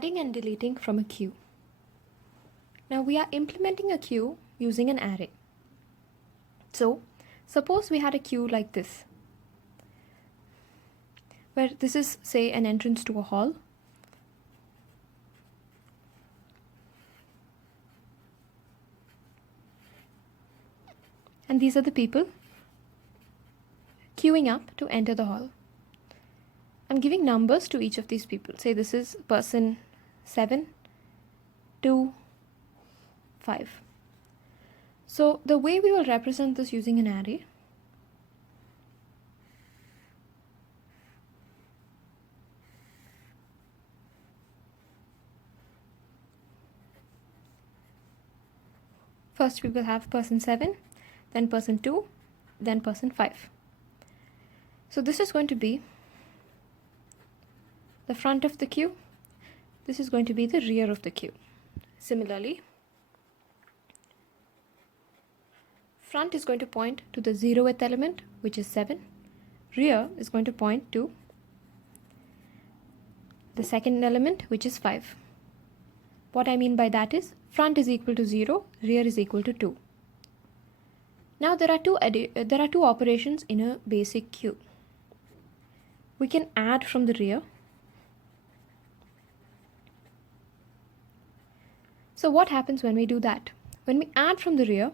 Adding and deleting from a queue. Now we are implementing a queue using an array. So suppose we had a queue like this, where this is, say, an entrance to a hall. And these are the people queuing up to enter the hall. I'm giving numbers to each of these people. Say this is person 7, 2, 5. So the way we will represent this using an array, first we will have person 7, then person 2, then person 5. So this is going to be the front of the queue. This is going to be the rear of the queue. Similarly, front is going to point to the 0th element, which is 7. Rear is going to point to the second element, which is 5. What I mean by that is front is equal to 0, rear is equal to 2. Now there are two operations in a basic queue. We can add from the rear. So what happens when we do that? When we add from the rear,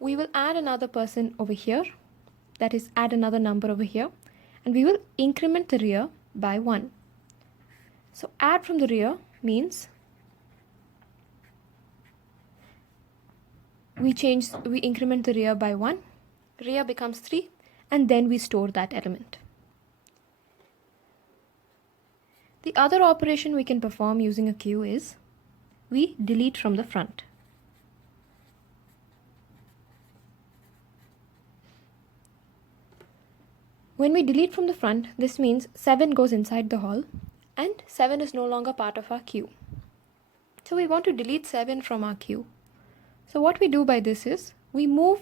we will add another person over here, that is, add another number over here, and we will increment the rear by 1. So add from the rear means we increment the rear by 1, rear becomes 3, and then we store that element. The other operation we can perform using a queue is we delete from the front. When we delete from the front, this means 7 goes inside the hall and 7 is no longer part of our queue. So we want to delete 7 from our queue. So what we do by this is we move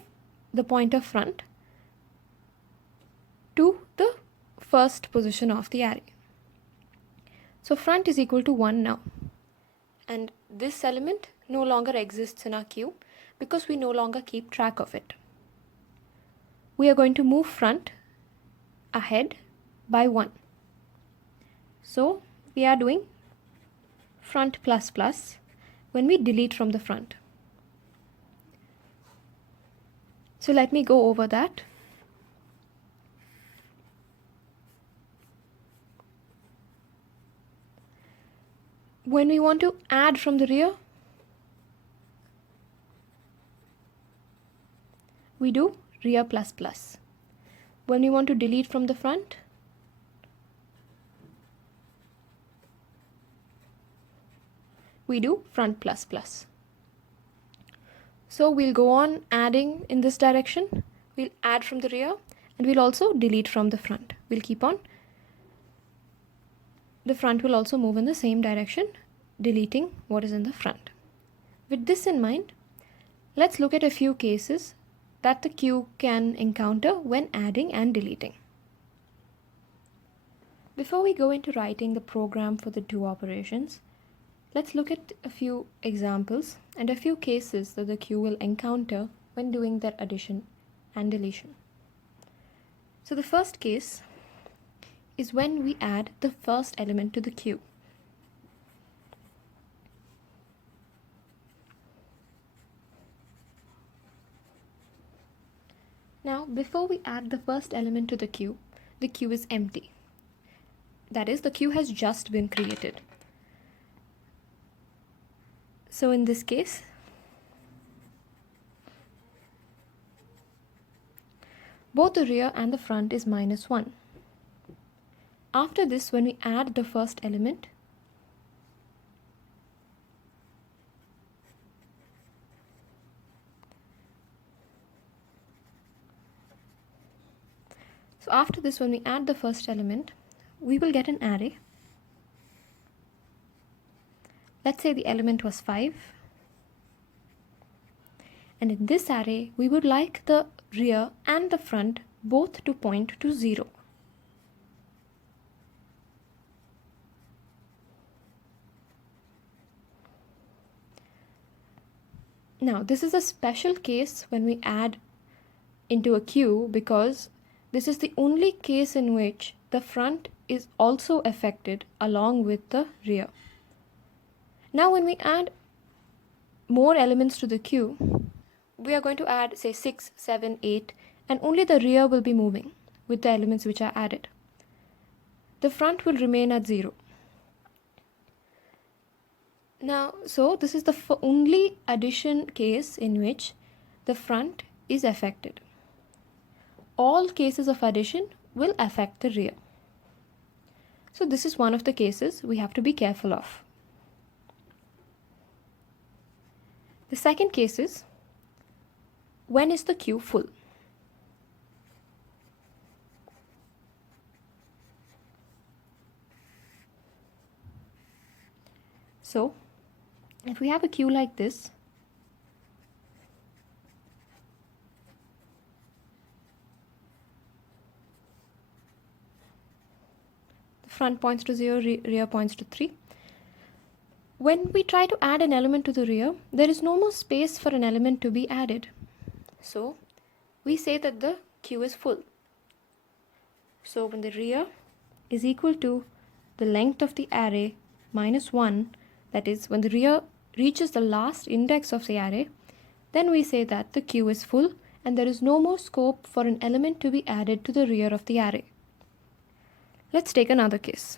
the pointer front to the first position of the array. So front is equal to 1 now. And this element no longer exists in our queue because we no longer keep track of it. We are going to move front ahead by 1. So we are doing front plus plus when we delete from the front. So let me go over that. When we want to add from the rear, we do rear plus plus. When we want to delete from the front, we do front plus plus. So we'll go on adding in this direction. We'll add from the rear and we'll also delete from the front. We'll keep on. The front will also move in the same direction, deleting what is in the front. With this in mind, let's look at a few cases that the queue can encounter when adding and deleting. Before we go into writing the program for the two operations, let's look at a few examples and a few cases that the queue will encounter when doing their addition and deletion. So the first case is when we add the first element to the queue. Now, before we add the first element to the queue is empty. That is, the queue has just been created. So in this case, both the rear and the front is -1. After this, when we add the first element, we will get an array. Let's say the element was 5. And in this array, we would like the rear and the front both to point to 0. Now, this is a special case when we add into a queue because this is the only case in which the front is also affected along with the rear. Now, when we add more elements to the queue, we are going to add say 6, 7, 8, and only the rear will be moving with the elements which are added. The front will remain at 0. Now, so this is the only addition case in which the front is affected. All cases of addition will affect the rear. So this is one of the cases we have to be careful of. The second case is, when is the queue full? So, if we have a queue like this, the front points to 0, rear points to 3. When we try to add an element to the rear, there is no more space for an element to be added. So, we say that the queue is full. So, when the rear is equal to the length of the array minus 1, that is, when the rear reaches the last index of the array, then we say that the queue is full and there is no more scope for an element to be added to the rear of the array. Let's take another case.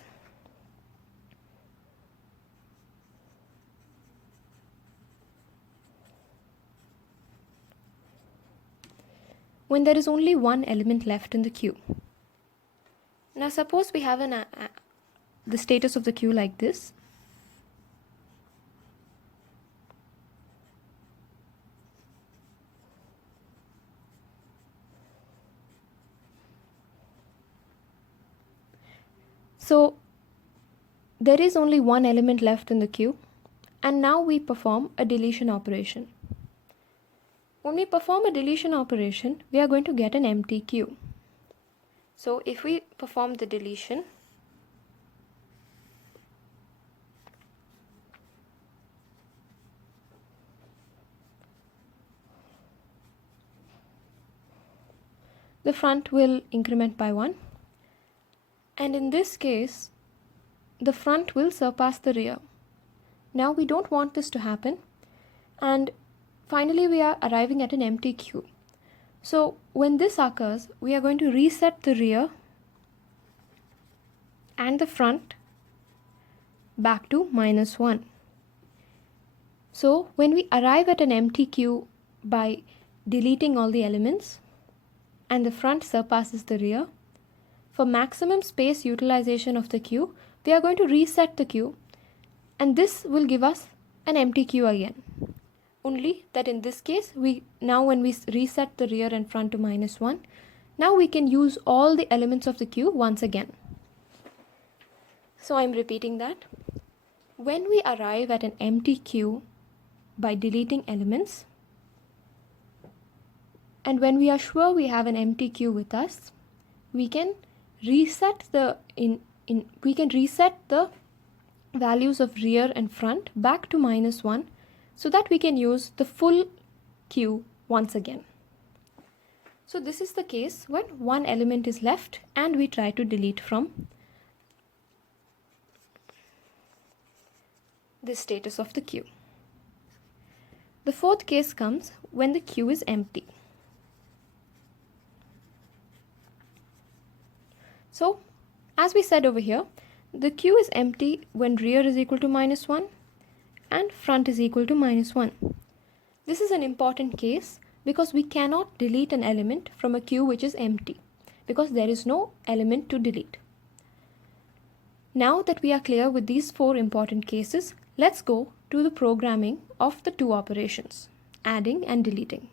When there is only one element left in the queue. Now suppose we have the status of the queue like this. So there is only one element left in the queue, and now we perform a deletion operation. When we perform a deletion operation, we are going to get an empty queue. So if we perform the deletion, the front will increment by 1. And in this case, the front will surpass the rear. Now we don't want this to happen. And finally, we are arriving at an empty queue. So when this occurs, we are going to reset the rear and the front back to minus 1. So when we arrive at an empty queue by deleting all the elements and the front surpasses the rear, for maximum space utilization of the queue, we are going to reset the queue, and this will give us an empty queue again. Only that in this case, when we reset the rear and front to minus 1, now we can use all the elements of the queue once again. So I'm repeating that. When we arrive at an empty queue by deleting elements, and when we are sure we have an empty queue with us, we can reset the values of rear and front back to minus 1 so that we can use the full queue once again. So this is the case when one element is left and we try to delete from the status of the queue. The fourth case comes when the queue is empty. So, as we said over here, the queue is empty when rear is equal to minus 1 and front is equal to minus 1. This is an important case because we cannot delete an element from a queue which is empty because there is no element to delete. Now that we are clear with these 4 important cases, let's go to the programming of the 2 operations, adding and deleting.